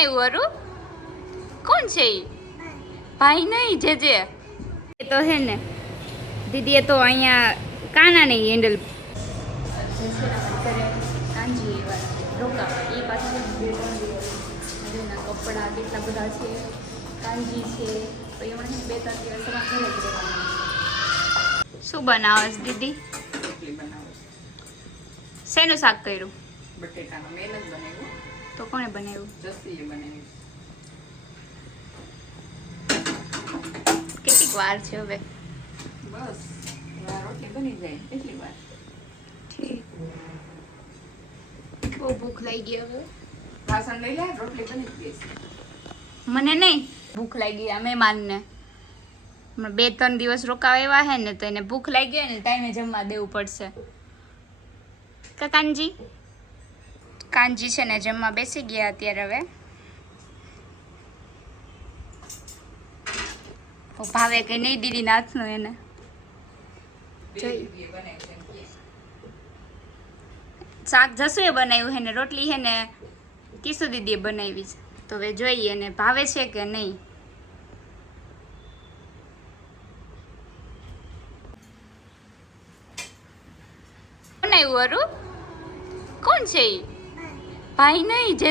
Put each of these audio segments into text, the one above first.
આવ્યું અરુ? કોણ છે ઈ? ભાઈ નહીં જે એ તો હે ને દીદી એ તો અહીંયા કાના નહીં હેન્ડલ કાંજી રોકા એ પાછા કપડા કેટલા બધા છે કાંજી છે તો એમાં બે ત્રણ દિવસ ઘરે જ રહેવાનું. શું બનાવસ દીદી? શેનું શાક કર્યું? બટેટાનું મેલ જ બનાવ્યું. તો કોણે બનાવ્યું? જસીએ બનાવ્યું. કેટલીક વાર છે હવે? બસ રોટલી બની જાય એટલી વાર. બહુ ભૂખ લાગી હવે. વાસણ લઈ લે રોટલી બની જ ગઈ છે. મને નહીં ભૂખ લાગી આ મહેમાનને 2-3 દિવસ રોકાવા એવા હે ને તો એને ભૂખ લાગી હોય ને ટાઈમે જમવા દેવું પડશે. કાનજી કાનજી છે ને જમવા બેસી ગયા અત્યારે હવે. ભાવે કઈ નહીં દીદી નાથનું એને શાક જસુએ બનાવ્યું હે ને રોટલી હે ને કિશુ દીદીએ બનાવી છે તો હવે જોઈએ ને ભાવે છે કે નહીં. બનાવ્યું અરુ? કોણ છે ઈ? ભાઈ નહીં જે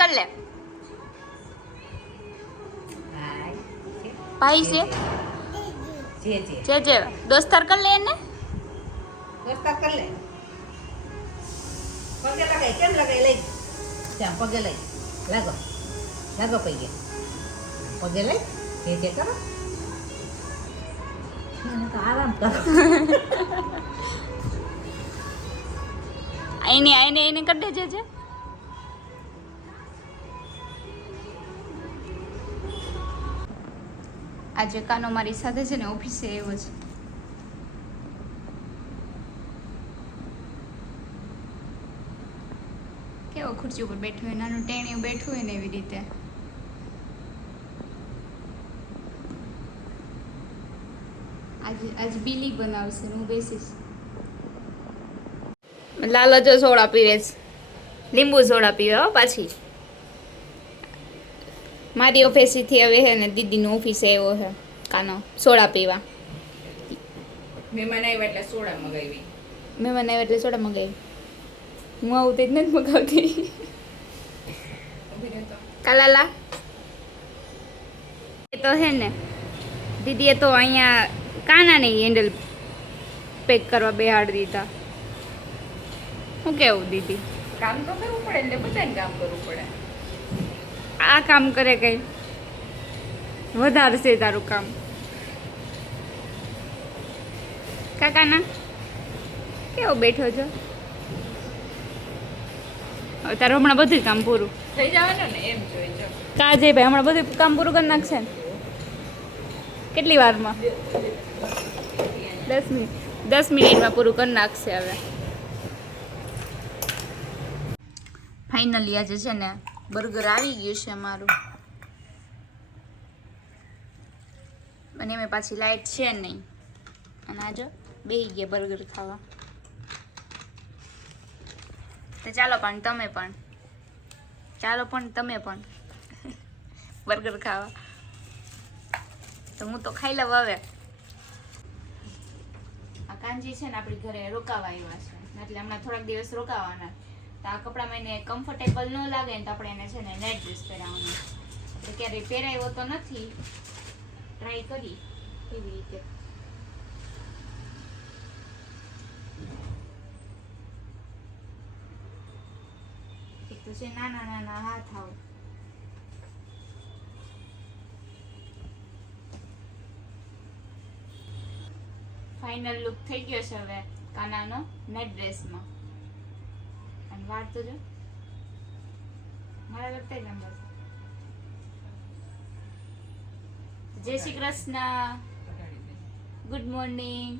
કર લે. ભાઈ છે જે દોસ્તાર કર લે એને. દોસ્તાર કર લે. પગે લગાય કેમ લગાય લઈ ત્યાં પગે લઈ લાગો લાગો પગે પગે લઈ જે કરો તો આરામ કરો. એને કરી દેજે છે. આજે કાનો મારી સાથે છે ને ઓફિસે આવ્યો છે. કેવો ખુરશી ઉપર બેઠું હોય નાનું ટેણીયું બેઠું હોય ને એવી રીતે. આજે બિલી બનાવશે હું બેસીશ. લાલો જો સોડા પીવે છે લીંબુ સોડા પીવે હો પાછી. મારી ઓફિસથી હવે છે ને દીદીનું ઓફિસે આવ્યો છે કાનો સોડા પીવા. મહેમાન આવ્યા એટલે સોડા મગાવી. મહેમાન આવ્યા એટલે સોડા મગાવી. હું આવું તે જ નથી મગાવતી. કાલાલા એ તો હે ને દીદીએ તો અહીંયા કાના નહીં હેન્ડલ પેક કરવા બેહાડી દીધા. શું કેવું દીદી? કામ તો કરવું પડે એટલે બધાને કામ કરવું પડે. આ કામ કરે કઈ વધારશે તારું કામ. કાકાના કેવો બેઠો છો? હવે તારું હમણાં બધું કામ પૂરું થઈ જવાનું ને એમ જોઈ. કાજે ભાઈ હમણાં બધું કામ પૂરું કરી નાખશે ને કેટલી વારમાં? 10 મિનિટ 10 મિનિટમાં પૂરું કરી નાખશે. હવે ફાઇનલી આજે છે ને બર્ગર આવી ગયું છે અમારું અને એમાં પાછી લાઈટ છે નહીં અને આજે બેસી ગયા બર્ગર ખાવા. તો ચાલો પણ તમે પણ બર્ગર ખાવા. તો હું તો ખાઈ લઉં હવે. આ કાંજી છે ને આપણી ઘરે રોકાવા આવ્યા છે એટલે હમણાં થોડાક દિવસ રોકાવાના. તો આ કપડામાં એને કમ્ફર્ટેબલ ન લાગે ને તો આપણે એને છે ને નેટ ડ્રેસ પહેરાવવાનો. એટલે ક્યારેય પહેરાવ્યો તો નથી, ટ્રાય કરી એવી રીતે. એક તો છે નાના નાના હાથ આવ. ફાઇનલ લુક થઈ ગયો છે હવે કાનાનો નેટ ડ્રેસમાં. અને વાર તો જો મારા લગતા નંબર. જય Shri Krishna, good morning.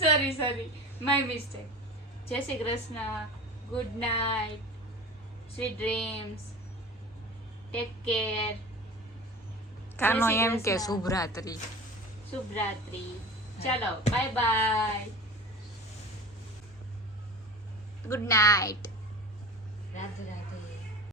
Sorry my mistake. જય Shri Krishna, good night, sweet dreams, take care. કાનો એમ કે શુભરાત્રી. ચાલો bye bye, good night. Radhe Radhe